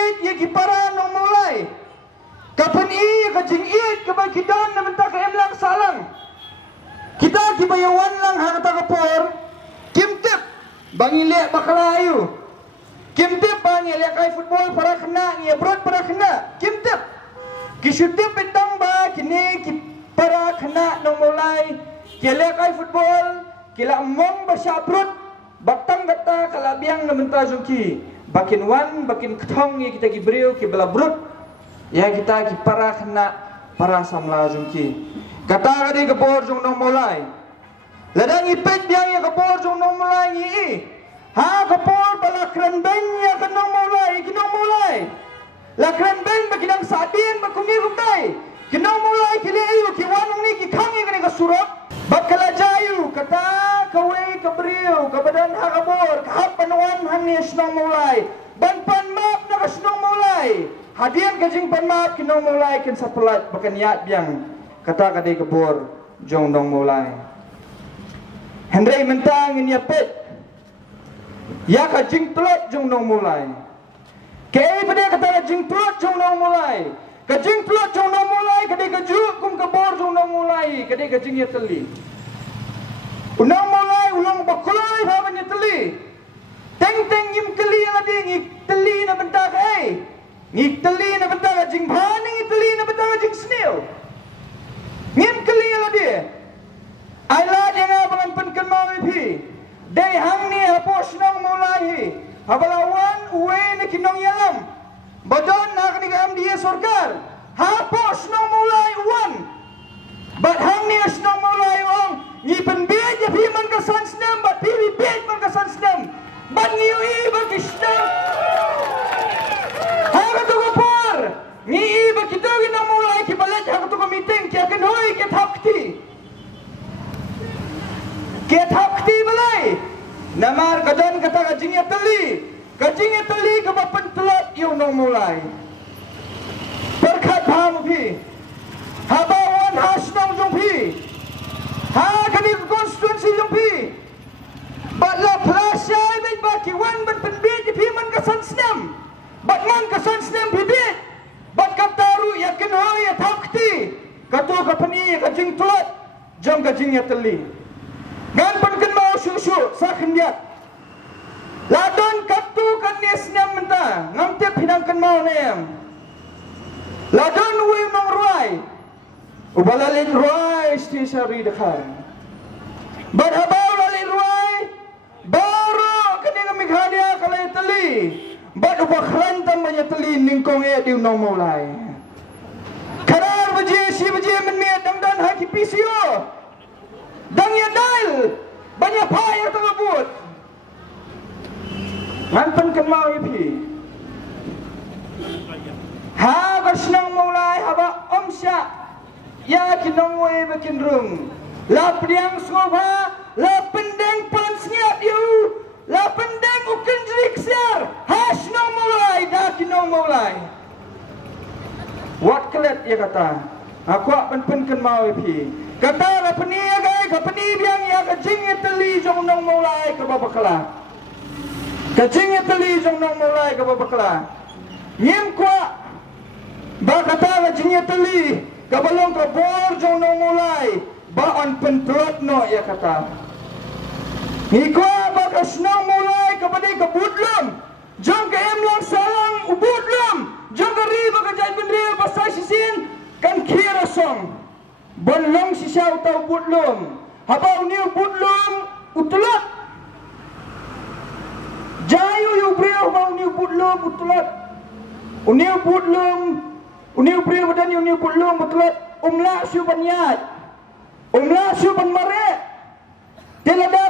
Ia kipara nong mulai kapan ia kajing iit kabay kidan na benta ka lang salang kita kibayawan lang hanata kapor kimtip bangile bakalayu kimtip bangile kay football para kena ia brot para kena kimtip kisutip bentang ba kini kipara kena nong mulai kile kay football kila mong basyabrot batang gata kalabiang na benta zungki bakin wan bakin ketong ya kita gibril ki bela brut ya kita ki para kena para samla zungki kata kadi kepor jung nong mulai ladang ipet dia ya kepor jung nong mulai ni ha kepor bala kran ben ya kenong mulai kinong mulai la kran ben bakinang sadin bakuni rutai kinong mulai kile ayu ki wanung ni ki khangi kani ka surat bakala jayu kata kawai kabriu kabadan hakabor kahap panuan hanis nong mulai ban panmap na kasnong mulai hadian kajing panmap kinong mulai kin sapelat bakan yat biang kata kadai kabor jong nong mulai hendrai mentang in yapet ya kajing telot jong nong mulai kei pada kata kajing telot jong nong mulai kajing telot jong nong mulai kadai kajuk kum kabor jong nong mulai kadai kajing ya teli unang mulai ulang bakulai baban ya teli teng teng yim keli lagi ngik teli na benta kai ngik teli na benta kajing bhani ngik teli na benta kajing snail ngim keli lagi ai la jangan bangan penkan mau pi dai hang ni hapos nong mulai habalawan uwe na kinong yalam badon nak ni am dia surgar hapos nong mulai uwan bad hang ni asnong mulai ong ni penbet ya pi man kasan snam bad pi bet man kasan snam bad ngiui bagi snam ha tu gopor ni bagi tu nong mulai ki balat ha tu meeting ki akan hoi ki thakti balai namar kadan kata kajing ya teli ke bapan telot yu nong mulai berkat paham pi habawan hasnong jong pi ha kani konstituensi jong pi batla plasai baik baki wan ban penbit pi man kasan snam bat man kasan snam pi bit bat kaptaru ya keno ya thakti katu kapani kajing telot jom kajing ya teli ngan penken mau susu sakhendiat ladon katu kan nesnya menta ngamtep hidangkan mau nem ladon uwe nong ruai ubalalin ruai sti sari dekan badhabau lalin ruai baru kena mikhadia kalai teli bad ubakran tambahnya teli ningkong e di nong mulai karar baje si baje menmiat dangdan haki pisio dang ya dal banyak payah tersebut nganpan kemau ipi ha kasnang mulai haba omsya ya kinong we bikin rung la priang soba la pendeng pan sniap yu la pendeng ukin jerik siar hasnang mulai dah kinong mulai wat kelet ya kata aku pen kemau ipi kata rapeni ya gai kapeni biang ya kajing teli jong nong mulai ke babakala kajing teli jong nong mulai ke babakala nyim kwa ba kata kajing teli ke balong ke bor jong nong mulai ba on pentrot no ya kata ni kwa ba kasnong mulai ke badai ke budlum jong ke emlang salang ubudlum jong ke riba ke jai benril pasai sisin kan kira song bonlong sisa utau budlum habau niu budlum utulat jayu yu brio habau niu budlum utulat uniu brio badan uniu budlum utulat umla siu banyat umla siu ban mare telada